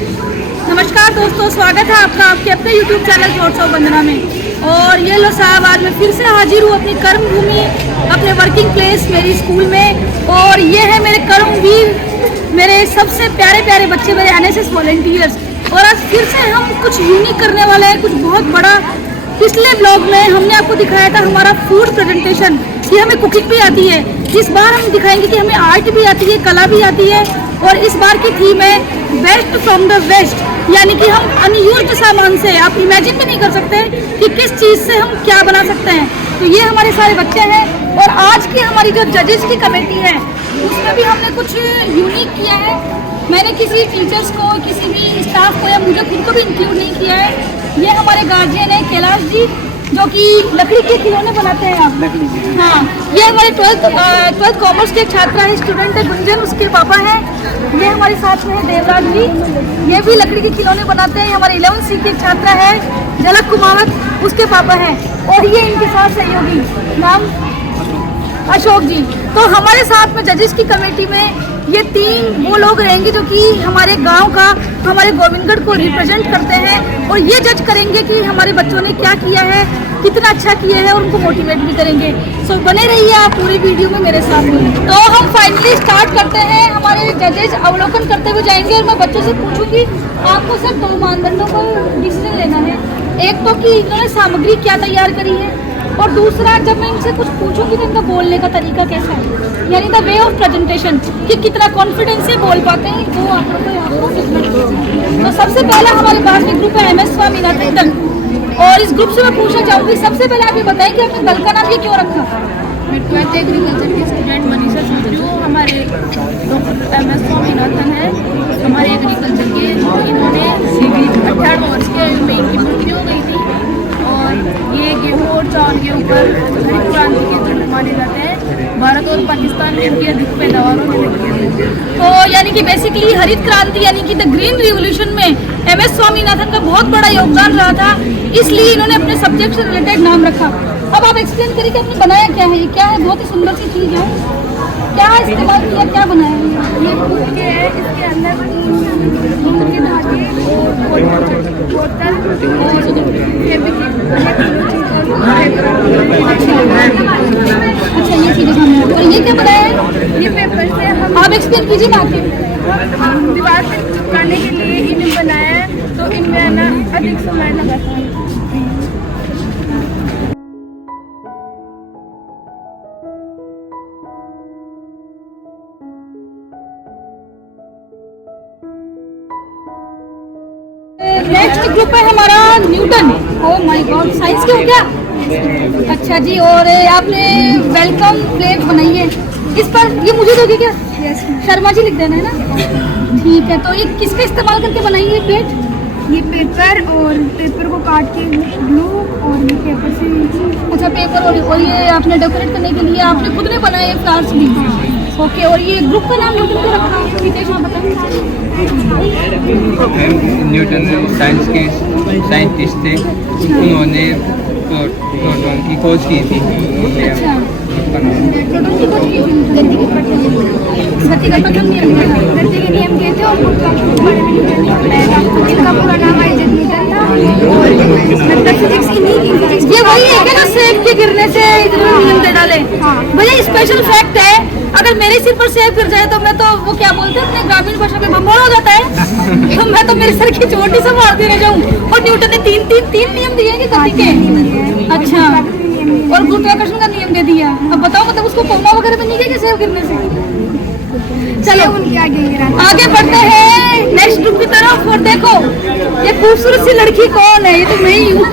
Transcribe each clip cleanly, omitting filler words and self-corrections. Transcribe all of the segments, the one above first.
नमस्कार दोस्तों, स्वागत है आपका आपके अपने YouTube चैनल थॉट्स ऑफ वंदना में। और ये लो साहब, आज मैं फिर से हाजिर हूँ अपनी कर्म भूमि, अपने वर्किंग प्लेस, मेरी स्कूल में। और ये है मेरे कर्मवीर, मेरे सबसे प्यारे प्यारे बच्चे, मेरे NSS वॉलंटियर्स। और आज फिर से हम कुछ यूनिक करने वाले हैं, कुछ बहुत बड़ा। पिछले ब्लॉग में हमने आपको दिखाया था हमारा फूड प्रेजेंटेशन, कि हमें कुकिंग भी आती है। इस बार हम दिखाएंगे कि हमें आर्ट भी आती है, कला भी आती है। और इस बार की थीम है बेस्ट फ्रॉम द वेस्ट, यानी कि हम अनयूज्ड सामान से, आप इमेजिन भी नहीं कर सकते कि किस चीज़ से हम क्या बना सकते हैं। तो ये हमारे सारे बच्चे हैं। और आज की हमारी जो जजेस की कमेटी है, उसमें भी हमने कुछ यूनिक किया है। मैंने किसी टीचर्स को, किसी भी स्टाफ को या मुझे खुद को भी इंक्लूड नहीं किया है। ये हमारे गार्जियन है कैलाश जी, जो कि लकड़ी के खिलौने बनाते हैं आप। हाँ, ये हमारे 12th कॉमर्स के छात्रा है, स्टूडेंट है गुंजन, उसके पापा हैं। ये हमारे साथ में है देवराज जी, ये भी लकड़ी के खिलौने बनाते हैं। हमारे 11th C के छात्रा है झलक कुमावत, उसके पापा हैं। और ये इनके साथ सहयोगी, नाम अशोक जी। तो हमारे साथ में जजेस की कमेटी में ये 3 वो लोग रहेंगे जो कि हमारे गांव का, हमारे गोविंदगढ़ को रिप्रेजेंट करते हैं। और ये जज करेंगे कि हमारे बच्चों ने क्या किया है, कितना अच्छा किया है, और उनको मोटिवेट भी करेंगे। सो बने रहिए आप पूरी वीडियो में मेरे साथ। तो हम फाइनली स्टार्ट करते हैं। हमारे जजेस अवलोकन करते हुए जाएंगे और मैं बच्चों से पूछूंगी, आपको सिर्फ 2 मानदंडों पर डिसीजन लेना है। एक तो कि इन्होंने सामग्री क्या तैयार करी है, और दूसरा जब मैं इनसे कुछ पूछूंगी तो इनका बोलने का तरीका कैसा है, यानी द वे ऑफ प्रेजेंटेशन, कि कितना कॉन्फिडेंस से बोल पाते हैं, वो आप लोग को आपको सीखना चाहिए। तो सबसे पहला हमारे पास में ग्रुप है MS स्वामीनाथन। और इस ग्रुप से मैं पूछना चाहूँगी, सबसे पहले आप ये बताएं कि आपने दल का नाम ये क्यों रखा? मैं 12th एग्रीकल्चर की स्टूडेंट मनीषा सुप्रियो, हमारे डॉक्टर MS स्वामीनाथन है, हमारे एग्रीकल्चर के। इन्होंने 18 वर्ष के में इनकी मृत्यु हो गई थी। और ये गेहूँ और चावल के ऊपर हरित क्रांति के जनक माने जाते हैं। भारत और पाकिस्तान में इनकी अधिक पैदावार होने लगी है। तो यानी कि बेसिकली हरित क्रांति यानी कि द ग्रीन रिवोल्यूशन में MS स्वामीनाथन का बहुत बड़ा योगदान रहा था, इसलिए इन्होंने अपने सब्जेक्ट से रिलेटेड नाम रखा। अब आप एक्सप्लेन करिए कि आपने बनाया क्या है, ये क्या है? बहुत ही सुंदर सी चीज़ है, क्या इस्तेमाल किया, क्या बनाया है? ये फूल के है, इसके अंदर ऊन के धागे बोतल अच्छा, ये चीज़ें सामने। और ये क्या बनाया है? ये पेपर से हम आप एक्सप्लेन कीजिए ना आके। दीवार पे चिपकाने के लिए इन्हें बनाया है, तो इनमें ना अधिक समय लगा था। नेक्स्ट ग्रुप है हमारा Newton. Oh my God, science के हो क्या? अच्छा जी। और आपने वेलकम प्लेट बनाई है, इस पर ये मुझे दोगे क्या? शर्मा जी लिख देना है ना। ठीक है, तो ये किसका इस्तेमाल करके बनाई है प्लेट? ये पेपर, और पेपर को काट के ग्लू, और ये पेपर से। अच्छा, पेपर। और ये आपने डेकोरेट करने के लिए आपने खुद ने बनाए फ्लावर्स भी? ओके। और ये ग्रुप का नाम न्यूटन को रखा है, हितेश आप बताएं। न्यूटन साइंस के साइंटिस्ट थे, उन्होंने प्रोटॉन की खोज की थी। अच्छा, प्रोटॉन की खोज की थी। गति का प्रथम नियम क्या था? गति के नियम कहते हैं, और इनका पूरा नाम आइजैक न्यूटन था। और फिजिक्स इन्हीं ये वही है क्या जो सेब के गिरने से इतना नियम दे डाले? हाँ। भैया स्पेशल फैक्ट है, अगर मेरे सिर पर सेब गिर जाए तो मैं तो, वो क्या बोलते हैं अपने ग्रामीण भाषा में, बम्बोड़ हो जाता है। तो मैं तो मेरे सर की चोटी से मारती रह जाऊँ। और न्यूटन ने तीन नियम दिए कि गति के। अच्छा, और गुरुत्वाकर्षण का नियम दे दिया। अब बताओ, मतलब उसको कोमा वगैरह तो नहीं गया सेब गिरने से? चलो उनके आगे बढ़ते हैं नेक्स्ट ग्रुप की तरफ। और देखो ये खूबसूरत सी लड़की कौन है? ये तो मैं ही हूँ।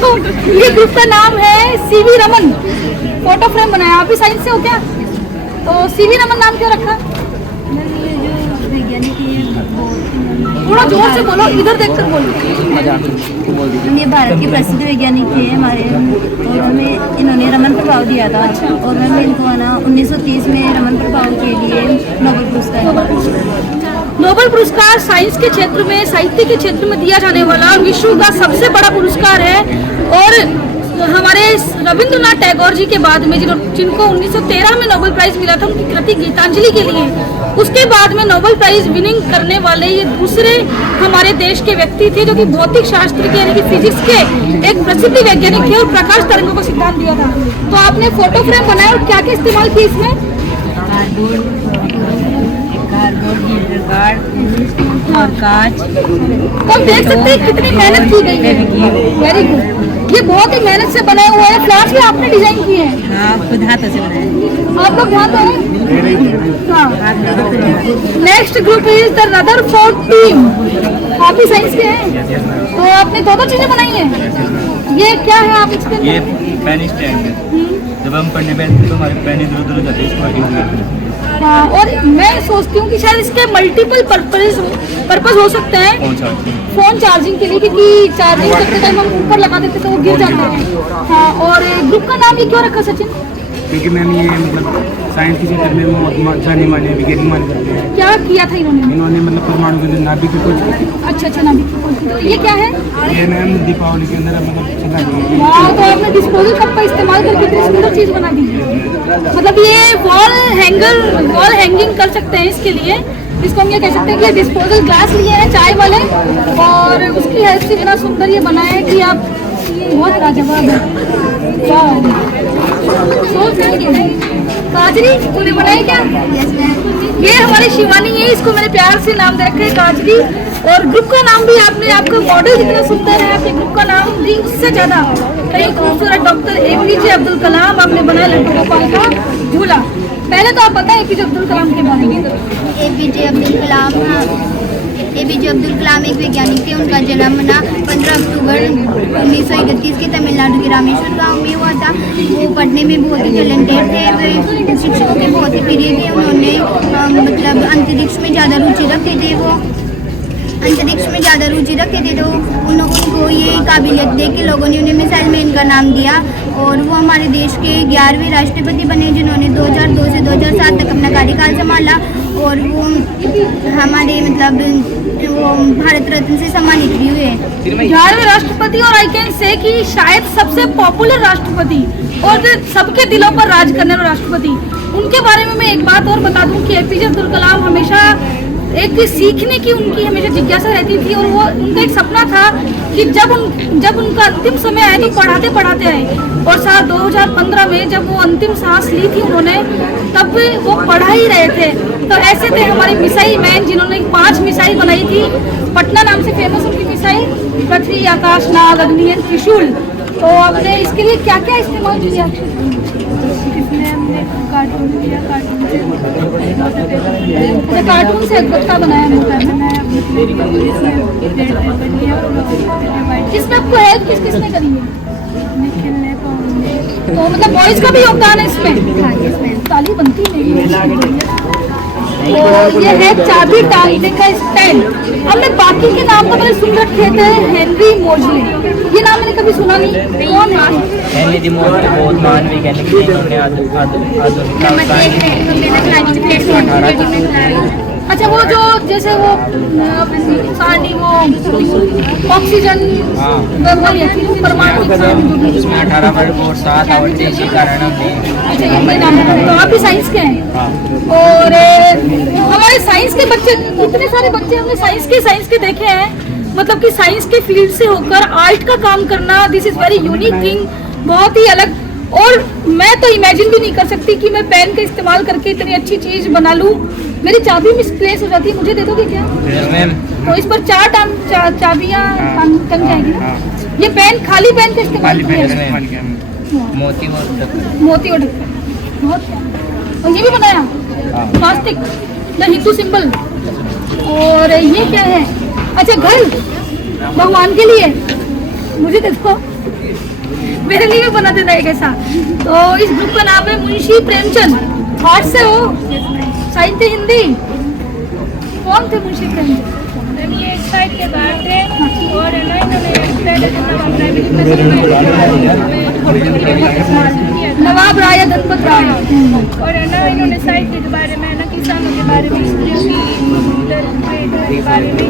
तो ये ग्रुप का नाम है CV रमन। फोटो फ्रेम बनाया। आप भी साइंस से हो क्या? तो CV रमन नाम क्यों रखा? थोड़ा जोर से बोलो, इधर देखकर बोलो। ये भारत के प्रसिद्ध वैज्ञानिक थे हमारे, और हमें इन्होंने रमन प्रभाव दिया था। अच्छा। और हमें इनको ना 1930 में रमन प्रभाव के लिए नोबेल पुरस्कार। नोबेल पुरस्कार साइंस के क्षेत्र में, साहित्य के क्षेत्र में दिया जाने वाला विश्व का सबसे बड़ा पुरस्कार है। और हमारे रविंद्रनाथ टैगोर जी के बाद में जिनको 1913 में नोबेल प्राइज मिला था उनकी कृति गीतांजलि के लिए, उसके बाद में नोबेल प्राइज विनिंग करने वाले ये दूसरे हमारे देश के व्यक्ति थे जो कि भौतिक शास्त्र के यानी कि फिजिक्स के एक प्रसिद्ध वैज्ञानिक थे और प्रकाश तरंगों को सिद्धांत दिया था। तो आपने फोटो फ्रेम बनाया और क्या क्या इस्तेमाल किया इसमें? और कांच। तो हम देख सकते हैं कितनी मेहनत की गई है। Very good. ये बहुत ही मेहनत से बनाया हुआ है। फ्लावर्स भी आपने डिजाइन किए हैं? हाँ, खुद हाथों से बनाया। आप लोग ध्यान दें। हाँ। Next group is the Rutherford team. आप भी साइंस के हैं, तो आपने दो चीजें बनाई हैं। ये क्या है आप इसके? ये पेन स्टैंड है। जब हम पढ़ने बैठते तो हमारे पेन इधर उधर जाते हैं, इसको यूज करते हैं। हाँ, और मैं सोचती हूँ कि शायद इसके मल्टीपल पर्पस हो सकते हैं। फोन चार्जिंग के लिए, क्योंकि चार्जिंग करते टाइम हम ऊपर लगा देते तो वो गिर जाते हैं। हाँ, और ग्रुप का नाम ये क्यों रखा सचिन? क्योंकि मैम ये मतलब साइंस की क्षेत्र में बहुत जाने माने वैज्ञानिक माने जाते हैं। क्या किया था इन्होंने मतलब परमाणु के नाभिक की खोज की। अच्छा, नाभिक की खोज की। तो ये क्या है? ये मैम दीपावली के अंदर मतलब सजा दी है। वाह, तो आपने डिस्पोजल कप का इस्तेमाल करके इतनी सुंदर चीज बना दी है। मतलब ये वॉल हैंगिंग कर सकते हैं इसके लिए। इसको हम ये कह सकते हैं कि डिस्पोजल ग्लास लिए हैं चाय वाले, और उसकी हेल्प से इतना सुंदर ये बना है कि आप बहुत लाजवाब है। काजरी तूने बनाई क्या? ये हमारी शिवानी है, इसको मैंने प्यार से नाम दे रखा है काजरी। और ग्रुप का नाम भी आपका मॉडल जितना सुंदर है, आपके ग्रुप का नाम भी उससे ज्यादा कई खूबसूरत। डॉक्टर APJ अब्दुल कलाम आपने बनाया लड्डू गोपाल का झूला। पहले तो आप पता है APJ अब्दुल कलाम के बारे में? APJ अब्दुल कलाम एक वैज्ञानिक थे। उनका जन्म 15 अक्टूबर 1931 के तमिलनाडु के रामेश्वर गांव में हुआ था। वो पढ़ने में बहुत ही टैलेंटेड थे, वे शिक्षकों के बहुत ही प्रिय थे। उन्होंने मतलब अंतरिक्ष में ज़्यादा रुचि रखते थे। तो उनको ये काबिलियत देख के लोगों ने उन्हें मिसाइल मैन का नाम दिया, और वो हमारे देश के 11वें राष्ट्रपति बने, जिन्होंने 2002 से 2007 तक अपना कार्यकाल संभाला। और वो हमारे मतलब वो भारत रत्न से सम्मानित भी हुए। 11वें राष्ट्रपति, और आई कैन से कि शायद सबसे पॉपुलर राष्ट्रपति और सबके दिलों पर राज करने वाले राष्ट्रपति। उनके बारे में मैं एक बात और बता दूं कि APJ अब्दुल कलाम हमेशा एक सीखने की उनकी हमेशा जिज्ञासा रहती थी, और वो उनका एक सपना था कि जब उनका अंतिम समय आए तो पढ़ाते आए। और साल 2015 में जब वो अंतिम सांस ली थी उन्होंने, तब वो पढ़ा ही रहे थे। तो ऐसे थे हमारे मिसाइल मैन, जिन्होंने 5 मिसाइल बनाई थी। पटना नाम से फेमस उनकी मिसाइल, पृथ्वी, आकाश, नाग, अग्नि, त्रिशूल। तो आपने इसके लिए क्या क्या इस्तेमाल किया? कार्टून से का बनाया होता है। इसमें आपको हेल्प किसने करी है? तो मतलब बॉयज का भी योगदान है इसमें? ताली बनती नहीं। तो ये है चाबी टालने का स्टैंड। अब मैं बाकी के नाम तो मैंने सुन रखे थे। हेनरी मोजली, ये नाम मैंने कभी सुना नहीं। कौन है? हेनरी मोजली बहुत महान वैज्ञानिक थे, जिन्होंने अच्छा, वो जो जैसे वो सारणी, वो ऑक्सीजन परमाणु इसमें 18 वर्ग और 7 आवृत्ति इसी कारण होती है। अच्छा, ये नाम है। तो आप भी साइंस के हैं? और हमारे साइंस के बच्चे, इतने सारे बच्चे हमने साइंस के देखे हैं। मतलब कि साइंस के फील्ड से होकर आर्ट का काम करना, this is very unique thing, बहुत ही अलग। और मैं तो इमेजिन भी नहीं कर सकती कि मैं पेन का इस्तेमाल करके इतनी अच्छी चीज बना लूं। मेरी चाबी मिसप्लेस हो जाती है, मुझे दे दोगे क्या? तो इस पर 4 चाबियां टंग जाएगी ना। ये पेन खाली पेन का इस्तेमाल किया, मोती और ढक्कन, बहुत। और ये भी बनाया प्लास्टिक, द हिंदू सिंबल। और ये क्या है? अच्छा, घर भगवान के लिए मुझे दे दो, मेरे लिए भी बना देना एक ऐसा। तो इस ग्रुप का नाम है मुंशी प्रेमचंद। हार्ट से हो, साहित्य हिंदी। कौन थे मुंशी प्रेमचंद? ये एक साइड के बाहर थे, और है ना इन्होंने नवाब राय धनपत राय। और है ना इन्होंने साइड के बारे में, ना किसानों के बारे में, स्त्रियों के बारे में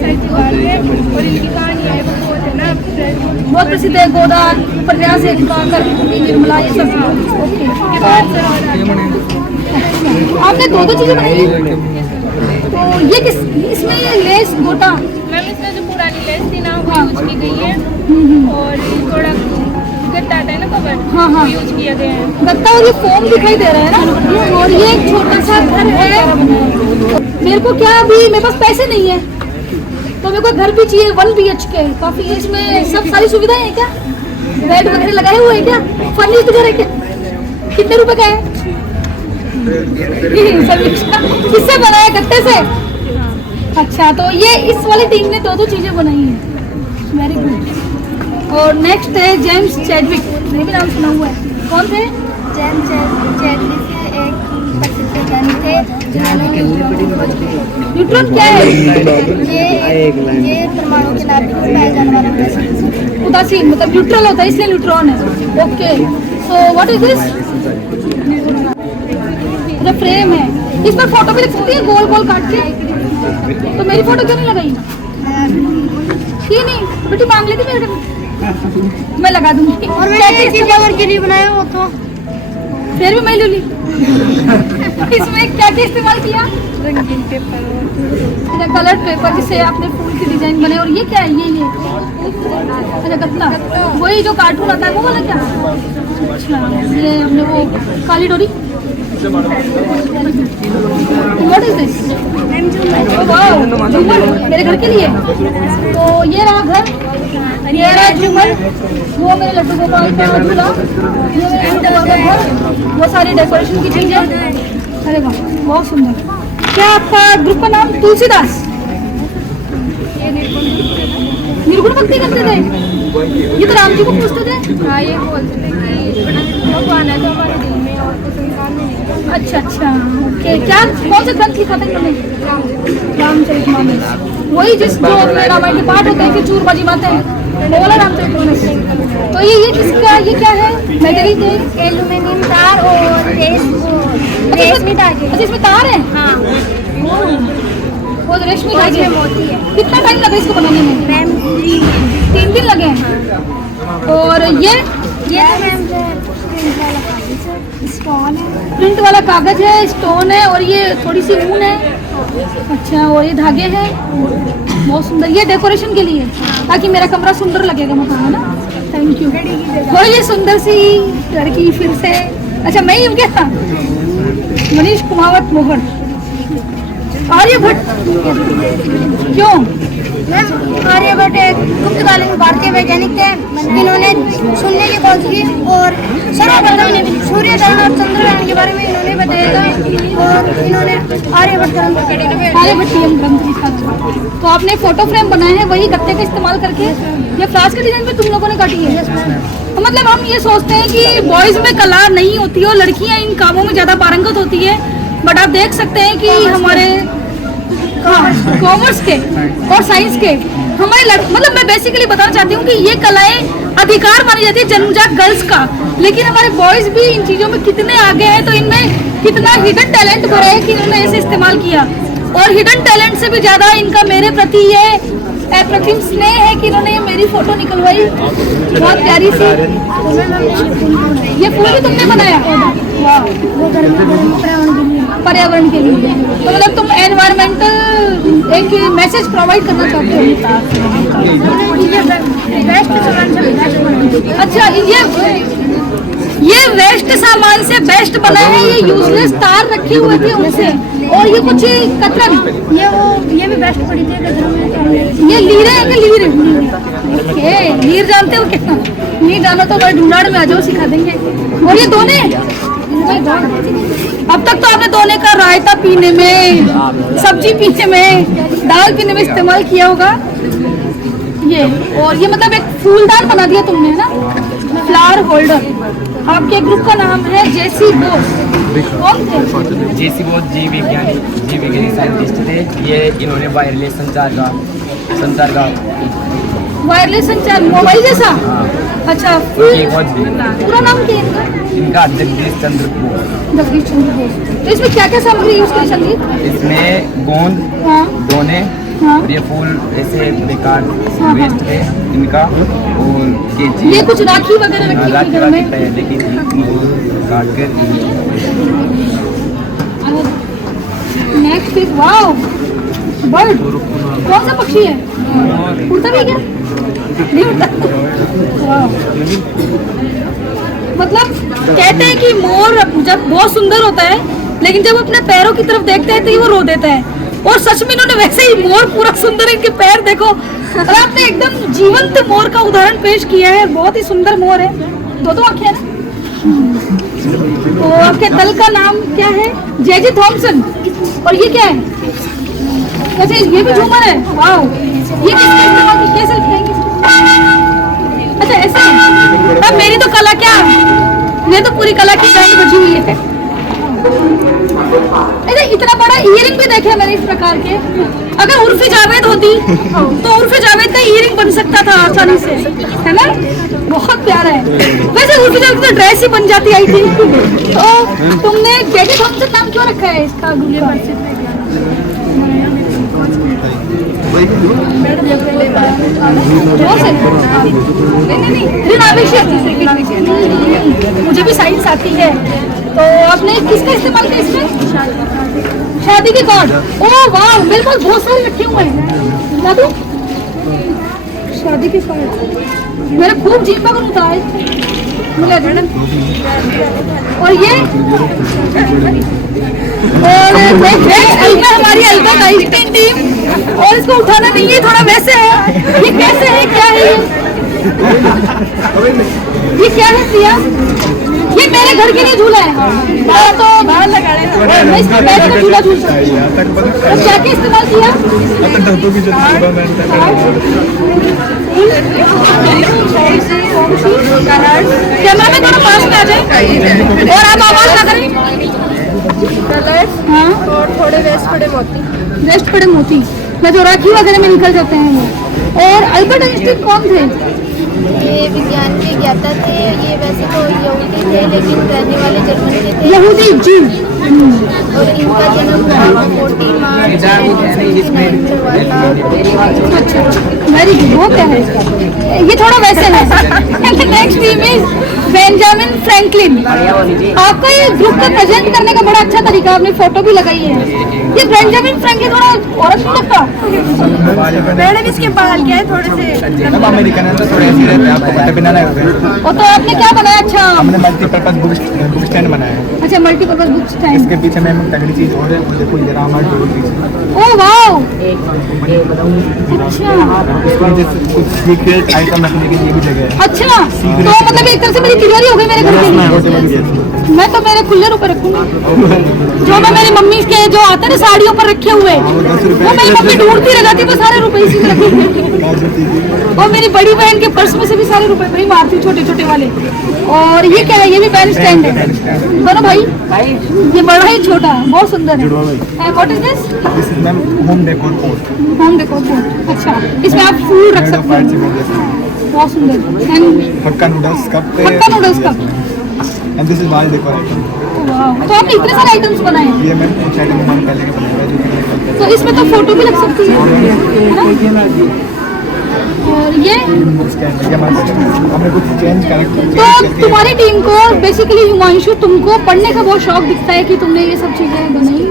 साइड के बारे में। और इनकी कहानी है वो बहुत है ना बहुत प्रसिद्ध है, गोदान, उपन्यास है इनका, कर्मभूमि, निर्मला, ये सब। ओके, आपने दो चीजें बनाई हैं? तो ये किस, इसमें ये लेस गोटा, मैम इसमें जो पुरानी लेस थी ना वो यूज की गई है और ये थोड़ा गत्ता आता है ना कवर, हाँ, हाँ। वो यूज किया गया है। गत्ता, और ये फोम दिखाई दे रहा है ना, और ये एक छोटा सा घर है। मेरे को क्या, अभी मेरे पास पैसे नहीं है तो मेरे को घर भी चाहिए 1 BHK। काफी इसमें सब सारी सुविधाएं हैं क्या? बेड वगैरह लगाए हुए हैं क्या? फर्निश्ड घर है क्या? कितने रुपए का है? किससे बनाया, गत्ते से? अच्छा, तो ये इस वाली टीम ने दो चीजें बनाई हैं, वेरी गुड। और नेक्स्ट है जेम्स चैडविक, मैंने भी नाम सुना हुआ है। कौन थे? जेम्स चैडविक एक प्रसिद्ध जैन थे जिन्होंने न्यूट्रॉन क्या है? ये परमाणु के नाम पर पाया जाने वाला उदासीन, मतलब न्यूट्रल होता है इसलिए न्यूट्रॉन है। Okay, so what is this? मतलब फ्रेम है, इस पर फोटो भी लग सकती है गोल गोल काट के। तो मेरी फोटो क्यों नहीं लगाई? ही नहीं, तो बेटी मांग लेती मेरे घर, मैं लगा दूंगी। और मैंने एक चीज और के लिए बनाया हो तो फिर भी मैं ले ली। इसमें क्या क्या इस्तेमाल किया? रंगीन पेपर, कलर पेपर जिससे आपने फूल की डिजाइन बने। और ये क्या है? ये अच्छा, गत्ता, वही जो कार्टून आता है वो वाला क्या? अच्छा, ये हमने वो काली डोरी। What is this? झूमर मेरे घर के लिए। तो ये रहा घर, ये रहा झूमर, वो मेरे लड्डू गोपाल का झूला, ये मेरे लड्डू गोपाल का घर, वो सारी डेकोरेशन की चीजें। अरे वाह, बहुत सुंदर। क्या आपका ग्रुप का नाम? तुलसीदास। निर्गुण भक्ति करते थे? ये तो राम जी को पूछते थे। हाँ ये बोलते थे कि भगवान है तो हमारे दिल में और कुछ इंसान में नहीं। अच्छा अच्छा, ओके। क्या, कौन से ग्रंथ लिखा था इन्होंने? रामचरितमानस, वही जिस जो अपने रामायण के पाठ होते हैं फिर चूरमा जिमाते हैं, वो वाला रामचरितमानस। तो ये किसका, ये क्या है? मेटल के एल्यूमिनियम तार और रेशमी धागे। अच्छा, इसमें तार है? हाँ, वो रेशमी धागे मोती है। कितना टाइम लगा इसको बनाने में? मैम 3 दिन लगे हैं। और ये मैम स्टोन है, प्रिंट वाला कागज है, स्टोन है, और ये थोड़ी सी ऊन है। अच्छा, और ये धागे हैं, बहुत सुंदर। ये डेकोरेशन के लिए, ताकि मेरा कमरा सुंदर लगेगा मकान, है ना? Thank you. और ये सुंदर सी लड़की फिर से, अच्छा मैं ही हूँ क्या? मनीष कुमावत मोहन, आर्यभट्ट। क्यों? मैम आर्यभट्ट एक गुप्तकालीन भारतीय वैज्ञानिक थे। इन्होंने सुनने की खोज की और सर्वप्रथम सूर्यग्रहण और चंद्रग्रहण के बारे में इन्होंने बताया था और इन्होंने आर्यभट्ट ग्रंथ लिखा था। तो आपने फोटो फ्रेम बनाए हैं वही गत्ते का इस्तेमाल करके? ये फ्लावर्स की डिजाइन भी तुम लोगों ने काटी है? तो मतलब हम ये सोचते हैं कि बॉयज में कला नहीं होती है और लड़कियां इन कामों में ज्यादा पारंगत होती है, बट आप देख सकते हैं कि हमारे कॉमर्स के और साइंस के हमारे मतलब मैं बेसिकली बताना चाहती हूँ कि ये कलाएं अधिकार मानी जाती है जन्मजात गर्ल्स का, लेकिन हमारे बॉयज भी इन चीज़ों में कितने आगे हैं, तो इनमें कितना हिडन टैलेंट भरा है कि इन्होंने ऐसे इस्तेमाल किया। और हिडन टैलेंट से भी ज़्यादा इनका मेरे प्रति ये अप्रतिम स्नेह है कि इन्होंने मेरी फोटो निकलवाई, बहुत प्यारी सी। ये फूल भी तुमने बनाया? वाह, पर्यावरण के लिए। तो मतलब तुम एनवायरमेंटल एक मैसेज प्रोवाइड करना चाहते हो? अच्छा, ये वेस्ट सामान से बेस्ट बना है। ये यूजलेस तार रखे हुए थे उनसे, और ये कुछ कतरन, ये भी बेस्ट पड़ी थी कतरन में। ये लीरे हैं क्या? Leer, okay. लीर जानते हो क्या? नहीं जानो तो भाई ढूंढाड़ में आ जाओ, सिखा देंगे। और ये दोने, अब तक तो आपने दोने का रायता पीने में, सब्जी पीने में, दाल पीने में इस्तेमाल किया होगा ये। और ये मतलब एक फूलदान बना दिया तुमने, है ना? Flower holder. आपके ग्रुप का नाम है जेसी बोस। कौन थे? जेसी बोस जीव विज्ञानी साइंटिस्ट थे। ये इन्होंने वायरलेस संचार का वायरलेस संचार, मोबाइल जैसा? अच्छा, पूरा नाम क्या है इनका? जगदीश चंद्र बोस। जगदीश चंद्र बोस। तो इसमें क्या क्या सामग्री यूज करी संगीत? इसमें गोंद, हाँ, दोने, हाँ। और ये फूल ऐसे बेकार वेस्ट है इनका, और ये कुछ राखी वगैरह रखी हुई राखी घर में। पहले की थी वो काट कर। Next is wow bird. कौन सा पक्षी है? उड़ता भी क्या? नहीं उड़ता। वाओ। मतलब कहते हैं कि मोर जब बहुत सुंदर होता है, लेकिन जब अपने पैरों की तरफ देखते हैं तो वो रो देता है। और सच में इन्होंने वैसे ही मोर पूरा सुंदर है, इनके पैर देखो। और आपने एकदम जीवंत मोर का उदाहरण पेश किया है। बहुत ही सुंदर मोर है, दो आंखें हैं ना। तो आपके दल का नाम क्या है? जेजी थॉमसन। और ये क्या है? अच्छा ये भी झूमर है। वाओ, ये किसका इस्तेमाल कैसे लिखेंगे? अच्छा ऐसे। अब मेरी तो कला क्या, ये तो पूरी कला की बैंड बजी हुई है। अच्छा इतना बड़ा इयरिंग भी देखे मैंने इस प्रकार के। अगर उर्फी जावेद होती तो उर्फी जावेद का इयरिंग बन सकता था आसानी से, है ना? बहुत प्यारा है। वैसे उर्फी जावेद तो ड्रेस ही बन जाती आई थी। तो तुमने जेडी थॉमसन नाम क्यों रखा है इसका? मुझे भी साइंस आती है। तो आपने किसका इस्तेमाल किया इसमें? शादी के कार्ड। ओह वाह, मेरे पास बहुत सारे रखे हुए हैं। ला दूं? शादी के कार्ड मेरा खूब जीप पर होता है। और ये और हमारी अल्बर्ट आइंस्टाइन टीम। और इसको उठाना नहीं है, थोड़ा वैसे है। ये कैसे है, क्या है ये क्या है प्रिया? ये मेरे घर के लिए झूला है। तो बाहर लगा रहे मैं इसमें बैठ कर झूला झूल सकती हूँ। और क्या क्या इस्तेमाल किया? कैमरा में थोड़ा पास में आ जाए और आप आवाज ना करें। हाँ, और थोड़े वेस्ट पड़े मोती में जो राखी वगैरह में निकल जाते हैं वो। और अल्बर्ट आइंस्टाइन कौन थे? ये विज्ञान के ज्ञाता थे। ये वैसे तो यहूदी थे, लेकिन रहने वाले जर्मनी के थे। यहूदी जी। और इनका जन्म 14 मार्च 1969 में हुआ था। अच्छा वेरी गुड। वो क्या है इसका? ये थोड़ा वैसे है। Next team is Benjamin Franklin. आपका ये ग्रुप का प्रेजेंट करने का बड़ा अच्छा तरीका, आपने फोटो भी लगाई है। ये बेंजामिन फ्रैंकलिन थोड़ा औरत नहीं लगता? मैडम इसके बाल क्या है थोड़े से अमेरिकन है तो थोड़े ऐसे रहते हैं, आपको पता भी ना लगे। और तो आपने क्या बनाया? अच्छा हमने मल्टीपर्पज बुक स्टैंड बनाया है। अच्छा मल्टीपर्पज बुक स्टैंड। इसके पीछे में तगड़ी चीज और है, वो देखो ये रहा हमारा डोर पीछे। Oh wow. अच्छा इसमें जैसे कुछ सीक्रेट आइटम रखने की ये भी जगह है। अच्छा, तो मतलब एक तरह से मेरी तिजोरी हो गई मेरे घर के लिए। मैं तो मेरे कुल्लर ऊपर रखूंगी। जो मैं मेरी मम्मी के जो आते ना साड़ियों पर रखे हुए, वो मेरी मम्मी ढूंढती रह जाती, वो सारे रुपए इसी में रखे। और मेरी बड़ी बहन के पर्स में से भी सारे रुपए वही मारती, छोटे छोटे वाले। और ये क्या है? ये भी पेन स्टैंड है दोनों भाई। ये बड़ा ही छोटा, बहुत सुंदर है। What is this? This is ma'am home decor port. Home decor port. अच्छा, इसमें आप फूल रख सकते हैं। बहुत सुंदर। And hakka noodles cup hakka noodles cup. And this is वाल डेकोर आइटम। वाह, तो आपने इतने सारे आइटम्स बनाए हैं। ये मैम कुछ आइटम हम पहले के बनाए हैं। तो इसमें तो फोटो भी लग सकती है ना? और ये हमने कुछ चेंज तो तुम्हारी टीम को बेसिकली हिमांशु, तुमको पढ़ने का बहुत शौक दिखता है कि तुमने ये सब चीजें बनाई।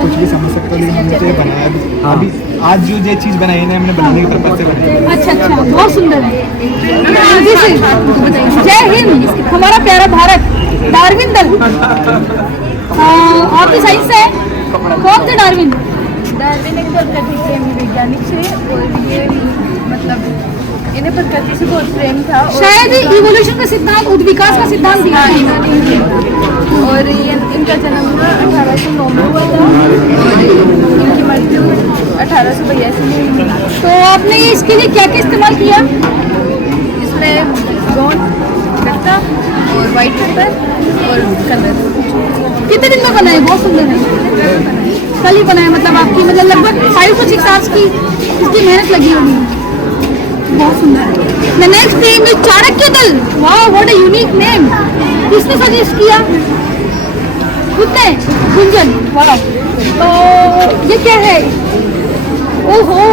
कुछ भी समझ सकते हो, लेकिन हमने तो ये बनाया भी। अभी आज जो ये चीज बनाई है हमने बनाने की पर्पज से बनाई। अच्छा अच्छा, बहुत सुंदर है। जय हिंद, हमारा प्यारा भारत। डार्विन दल आपकी साइंस से है? कौन थे डार्विन? डार्विन एक प्रकृति प्रेमी वैज्ञानिक थे और ये मतलब इन्हें प्रकृति से बहुत प्रेम था। शायद इवोल्यूशन का सिद्धांत, उद्विकास का सिद्धांत दिया है। और ये इनका जन्म 1809 में हुआ था और इनकी मृत्यु 1882 में हुई। तो आपने इसके लिए क्या क्या इस्तेमाल किया? इसमें गोंद, गत्ता और वाइट पेपर और कलर। कितने दिन में बनाए? बहुत सुंदर है। कल ही बनाया, मतलब आपकी मतलब लगभग 5 to 6 आवर्स की इसकी मेहनत लगी होगी। बहुत सुंदर है। The next team is Chanakya दल। वाह, व्हाट अ यूनिक नेम। किसने सजेस्ट किया? खुद ने? गुंजन। वाह। तो ये क्या है? ओहो,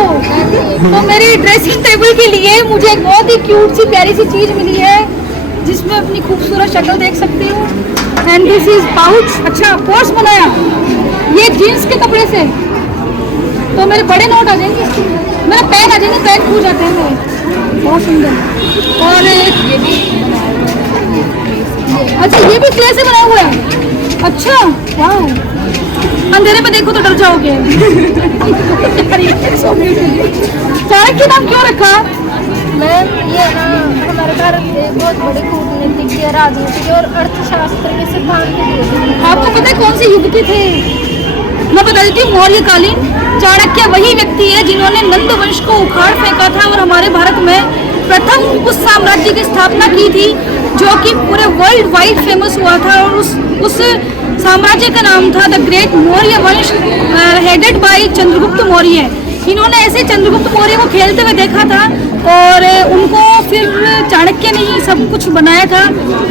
तो मेरी ड्रेसिंग टेबल के लिए मुझे एक बहुत ही क्यूट सी प्यारी सी चीज मिली है जिसमें अपनी खूबसूरत शक्ल देख सकती हूँ। And this is pouch. अच्छा, पर्स बनाया ये जीन्स के कपड़े से, तो मेरे बड़े नोट आ जाएंगे इसके, मेरा पैन आ जाएंगे, पैन खो जाते हैं मेरे। बहुत सुंदर। और अच्छा, ये भी क्ले से बना हुआ है। अच्छा, वाह, अंधेरे में देखो तो डर जाओगे। चाणक्य नाम क्यों रखा? मैम ये ना हमारे भारत के बहुत बड़े कूटनीतिज्ञ, राजनीतिज्ञ और अर्थशास्त्र के सिद्धांत दिए थे। आपको पता है कौन से युग के थे? मैं बता देती हूँ, मौर्यकालीन। चाणक्य वही व्यक्ति है जिन्होंने नंद वंश को उखाड़ फेंका था और हमारे भारत में प्रथम उस साम्राज्य की स्थापना की थी जो कि पूरे वर्ल्ड वाइड फेमस हुआ था। और उस साम्राज्य का नाम था द ग्रेट मौर्य वंश, हेडेड बाय चंद्रगुप्त मौर्य। इन्होंने ऐसे चंद्रगुप्त मौर्य को खेलते हुए देखा था और उनको फिर चाणक्य ने ही सब कुछ बनाया था।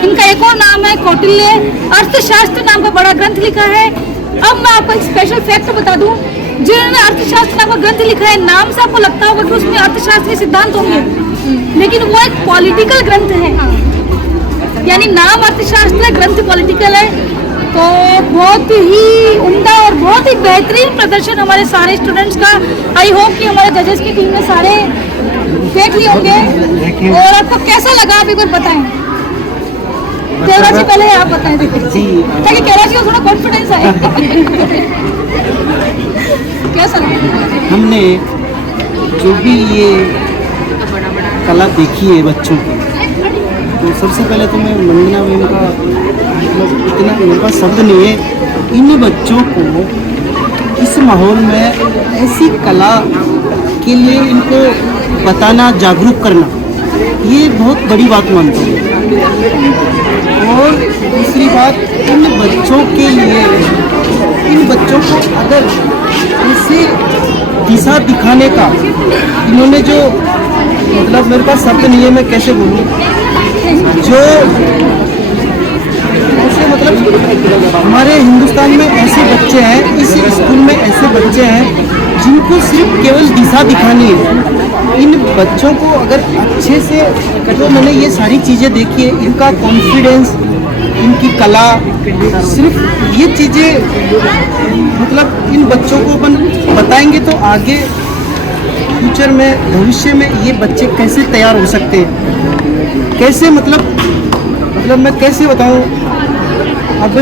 इनका एक और नाम है कौटिल्य। अर्थशास्त्र नाम का बड़ा ग्रंथ लिखा है। अब मैं आपको एक स्पेशल फैक्ट बता दूं, जिन्होंने अर्थशास्त्र नाम का ग्रंथ लिखा है, नाम से आपको लगता होगा कि उसमें अर्थशास्त्र के सिद्धांत होंगे, लेकिन वो एक पॉलिटिकल ग्रंथ है। यानी नाम अर्थशास्त्र है, ग्रंथ पॉलिटिकल है। तो बहुत ही उम्दा और बहुत ही बेहतरीन प्रदर्शन हमारे सारे स्टूडेंट्स का। आई होप कि हमारे जजेस की टीम ने सारे देख लिए होंगे। और आपको कैसा लगा आप एक बार बताएं। केवरा जी, पहले आप बताएं ताकि केवरा जी को थोड़ा कॉन्फिडेंस आए। कैसा लगा? हमने जो भी ये कला देखी है बच्चों की, तो सबसे पहले तो मैं वंदना मैम का, मतलब इतना मेरे पास शब्द नहीं है। इन बच्चों को इस माहौल में ऐसी कला के लिए इनको बताना, जागरूक करना, ये बहुत बड़ी बात मानता हूँ। और दूसरी बात, इन बच्चों के लिए, इन बच्चों को अगर इसे दिशा दिखाने का इन्होंने जो, मतलब मेरे पास शब्द नहीं है, मैं कैसे बोलूँ, जो ऐसे मतलब हमारे हिंदुस्तान में ऐसे बच्चे हैं, इस स्कूल में ऐसे बच्चे हैं जिनको सिर्फ केवल दिशा दिखानी है। इन बच्चों को अगर अच्छे से, जो मैंने ये सारी चीज़ें देखी है, इनका कॉन्फिडेंस, इनकी कला, सिर्फ ये चीज़ें मतलब इन बच्चों को अपन बताएंगे तो आगे फ्यूचर में, भविष्य में ये बच्चे कैसे तैयार हो सकते हैं, कैसे मतलब मैं कैसे बताऊं। अब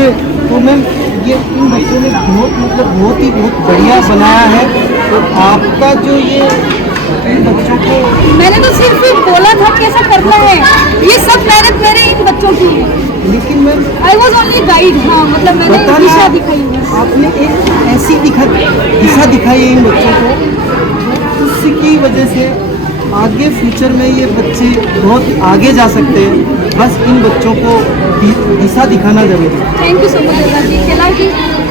तो मैम ये इन बच्चों ने बहुत ही बढ़िया बनाया है। तो आपका जो ये इन बच्चों को, मैंने तो सिर्फ बोला था कैसा करना है, ये सब मेहनत मेरे इन बच्चों की है, लेकिन ma'am I was only guide. हाँ, मतलब मैंने दिशा दिखाई है। आपने एक ऐसी दिशा दिखाई है इन बच्चों को, उसकी वजह से आगे फ्यूचर में ये बच्चे बहुत आगे जा सकते हैं। बस इन बच्चों को दिशा दिखाना जरूरी है। Thank you so much Kailash ji.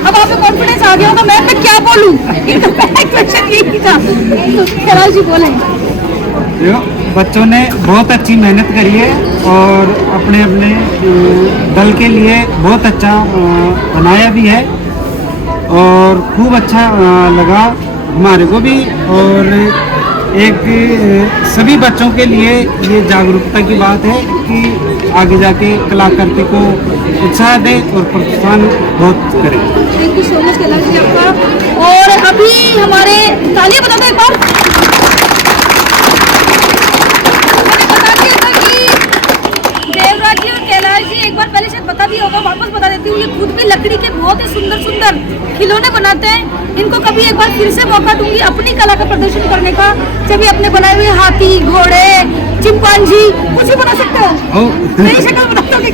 अब आप में कॉन्फिडेंस आ गया होगा, मैं क्या बोलूँ, इनका पहला क्वेश्चन यही था। तो कैलाश जी बोलें। बच्चों ने बहुत अच्छी मेहनत करी है और अपने अपने दल के लिए बहुत अच्छा बनाया भी है और खूब अच्छा लगा हमारे को भी। और एक सभी बच्चों के लिए ये जागरूकता की बात है कि आगे जाके कलाकृति को उत्साह दे और प्रोत्साहन बहुत करें। Thank you so much Kailash ji आपका। और अभी हमारे तालियां बता दो एक बार। देवराज जी और कैलाश जी एक बार पहले शायद बता दिया होगा, वापस बता देती हूँ। ये खुद भी लकड़ी के बहुत ही सुंदर सुंदर खिलौने बनाते हैं। इनको कभी एक बार फिर से मौका दूंगी अपनी कला का प्रदर्शन करने का, जब ये अपने बनाए हुए हाथी, घोड़े, चिंपांजी कुछ भी बना सकते हो, नई शक्ल बना दोगे।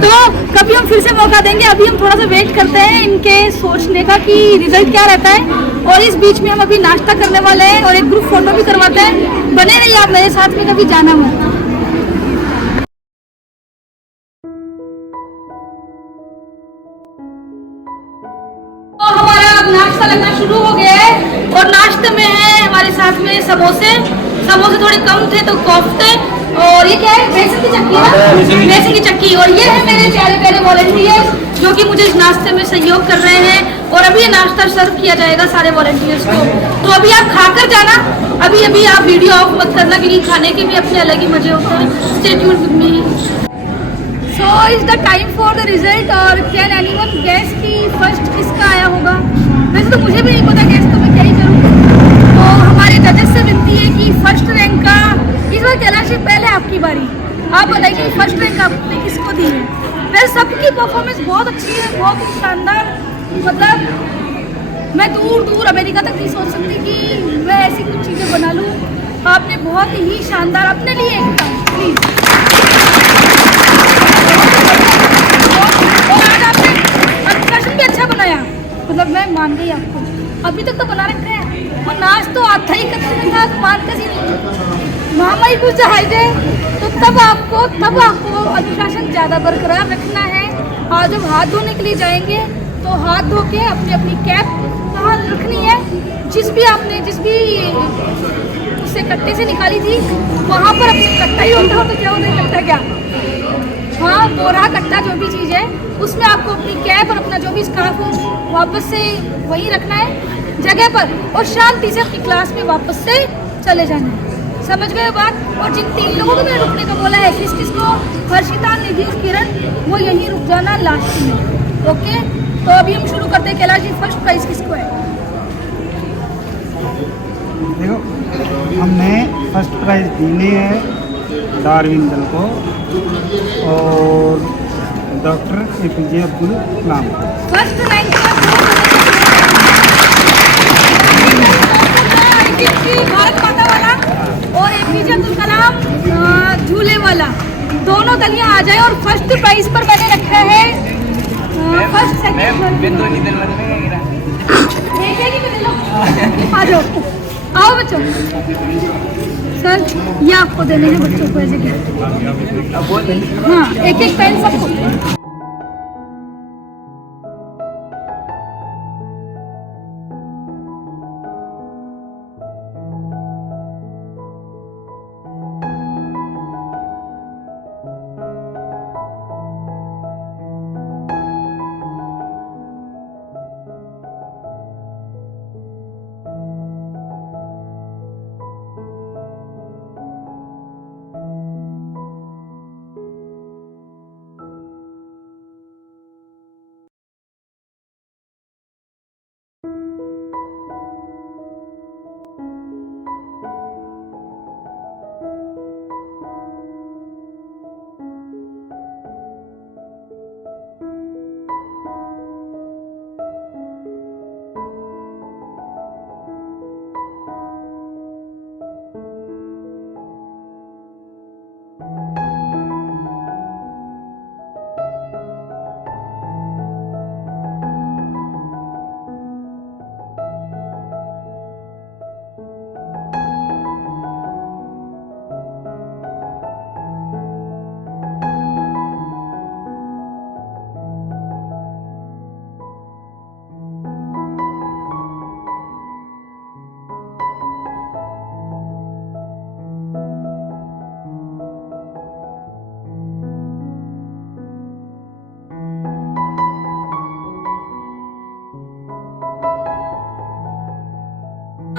तो कभी हम फिर से मौका देंगे। अभी हम थोड़ा सा वेट करते हैं इनके सोचने का कि रिजल्ट क्या रहता है। और इस बीच में हम अभी नाश्ता करने वाले हैं और एक ग्रुप फोटो भी करवाते हैं। बने रहिए आप मेरे साथ में, कभी जाना मत। तो हमारा अब नाश्ता लगना शुरू हो गया है और नाश्ते में है हमारे साथ में समोसे थोड़े कम थे तो कोफ्ते, और ये क्या है, बेसन की चक्की है, बेसन की चक्की। और ये है मेरे प्यारे प्यारे वॉलंटियर्स जो कि मुझे इस नाश्ते में सहयोग कर रहे हैं। और अभी ये नाश्ता सर्व किया जाएगा सारे वॉलंटियर्स को, तो अभी आप खाकर जाना। अभी आप वीडियो ऑफ मत करना, क्योंकि खाने के भी अपने अलग ही मजे होते हैं। Stay tuned with me. So is the time for the result. और कैन एनीवन गेस कि फर्स्ट किसका आया होगा? वैसे तो मुझे भी नहीं पता गेस, तो मैं क्या ही करूँ। तो हमारे जजेस से विनती है कि फर्स्ट रैंक का इस बार कैलाश जी पहले आपकी बारी, आप बताइए फर्स्ट रैंक आपने किसको दी है? वैसे सबकी परफॉर्मेंस बहुत अच्छी है, बहुत ही शानदार। मतलब मैं दूर दूर अमेरिका तक नहीं सोच सकती कि मैं ऐसी कुछ चीज़ें बना लूँ। आपने बहुत ही शानदार अपने लिए एक प्लीज़। और आज आपने अनुशासन भी अच्छा बनाया, मतलब मैं मान गई आपको। अभी तक तो बना रखा है, और नाच तो आता ही करते में था, मान कर ही नहीं मामा ही कुछ जाए तो तब आपको अनुशासन ज़्यादा बरकरार रखना है। और जब हाथ धोने के लिए जाएंगे तो हाथ धो के अपनी अपनी कैप कहाँ रखनी है, जिस भी उससे कट्टे से निकाली थी वहाँ पर अपनी कट्टा ही होता हो तो क्या होता है, कट्टा क्या, हाँ बोरा कट्टा जो भी चीज़ है उसमें आपको अपनी कैप और अपना जो भी स्कार्फ हो वापस से वहीं रखना है जगह पर, और शांति से अपनी क्लास में वापस से चले जाना है। समझ गए बात? और जिन 3 लोगों को मैंने रुकने को बोला है, किसको, हर्षिता, निधि, किरण, वो यहीं रुक जाना लास्ट में। ओके, तो अभी हम शुरू करते हैं। कैलाश जी फर्स्ट प्राइज किसको है? देखो, हमने फर्स्ट प्राइज दिए है डार्विन दल को और doctor APJ Abdul Kalam. First rank Bharat माता वाला और APJ अब्दुल कलाम झूले वाला, दोनों दल यहाँ आ जाए। और फर्स्ट प्राइज पर मैंने रखा है फर्स्ट सेकंड आ जाओ, आओ बच्चों। सर ये आपको देने हैं बच्चों को ऐसे क्या, हाँ एक पेन सबको।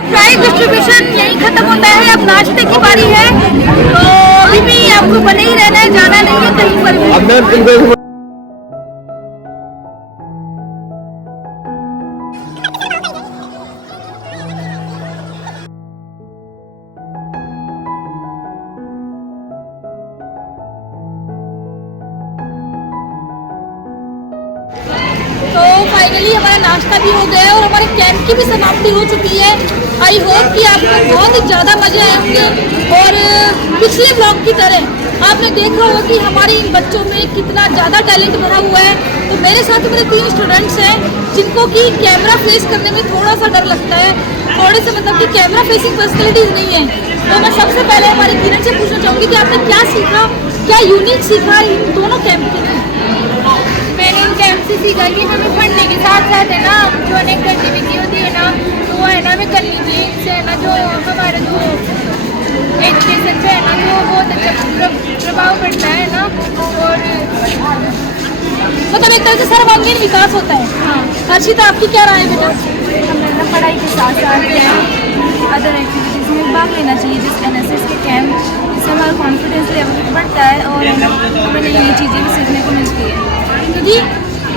प्राइज डिस्ट्रीब्यूशन यहीं खत्म होता है, अब नाश्ते की बारी है। तो अभी भी आपको बने ही रहना है, जाना नहीं है कहीं पर भी। तो फाइनली हमारा नाश्ता भी हो गया है और हमारे कैंप की भी समाप्ति हो चुकी है। आई होप कि आपको बहुत ही ज़्यादा मज़े आए होंगे। और पिछले ब्लॉग की तरह आपने देखा होगा कि हमारे इन बच्चों में कितना ज़्यादा टैलेंट भरा हुआ है। तो मेरे साथ मेरे 3 स्टूडेंट्स हैं जिनको कि कैमरा फेस करने में थोड़ा सा डर लगता है, थोड़े से मतलब कि कैमरा फेसिंग पर्सनैलिटीज़ नहीं है। तो मैं सबसे पहले हमारी किरण से पूछना चाहूँगी कि आपने क्या सीखा, क्या यूनिक सीखा इन दोनों कैंप के लिए? मैंने इन कैंप से सीखा कि हमें पढ़ने के साथ साथ है ना जो अनेक गतिविधि होती है ना, तो वो है ना हमें करनी चाहिए। इससे है ना जो हमारा जो एजुकेशन पे है ना जो बहुत अच्छा प्रभाव पड़ता है ना। और मतलब एक तरह से सर्वांगीण विकास होता है। हर्षिता, आपकी क्या राय है बेटा? हमें पढ़ाई के साथ साथ अदर एक्टिविटीज़ में भाग लेना चाहिए, जैसे NSS के कैंप, जिससे हमारा कॉन्फिडेंस लेवल बढ़ता है और हमें नई चीज़ें भी सीखने को मिलती है। जी,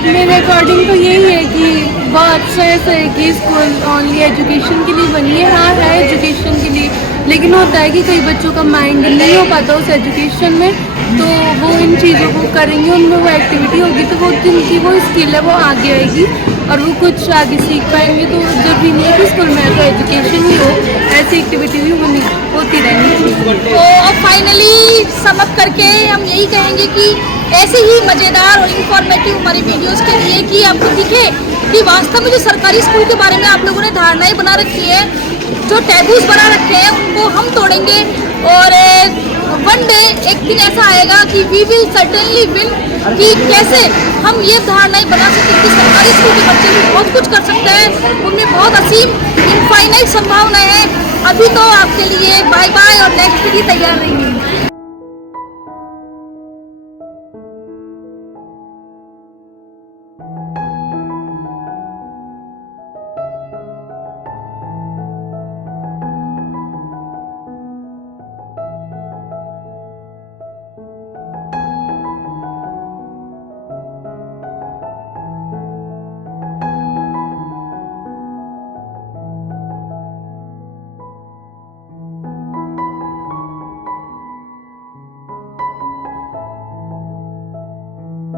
मेरे अकॉर्डिंग तो यही है कि बहुत अच्छा है कि स्कूल ओनली एजुकेशन के लिए बनी है। हाँ है एजुकेशन के लिए, लेकिन होता है कि कई बच्चों का माइंड नहीं हो पाता उस एजुकेशन में, तो वो इन चीज़ों को करेंगे, उनमें वो एक्टिविटी होगी तो वो जिनकी वो स्किल है वो आगे आएगी और वो कुछ आगे सीख पाएंगे। तो जरूरी नहीं है कि स्कूल में तो एजुकेशन ही हो, ऐसी एक्टिविटी भी होती रहनी चाहिए। तो अब फाइनली समअप करके हम यही कहेंगे कि ऐसे ही मज़ेदार और इंफॉर्मेटिव हमारी वीडियोस के लिए कि आपको दिखे कि वास्तव में जो सरकारी स्कूल के बारे में आप लोगों ने धारणाएं बना रखी है, जो टैबूज बना रखे हैं, उनको हम तोड़ेंगे और वन डे एक दिन ऐसा आएगा कि वी विल सर्टेनली विन, कि कैसे हम ये धारणाएं बना सकते हैं कि सरकारी स्कूल के बच्चे भी बहुत कुछ कर सकते हैं, उनमें बहुत असीम इनफाइनाइट संभावनाएं हैं। अभी तो आपके लिए बाय बाय और नेक्स्ट के लिए तैयार रहिए।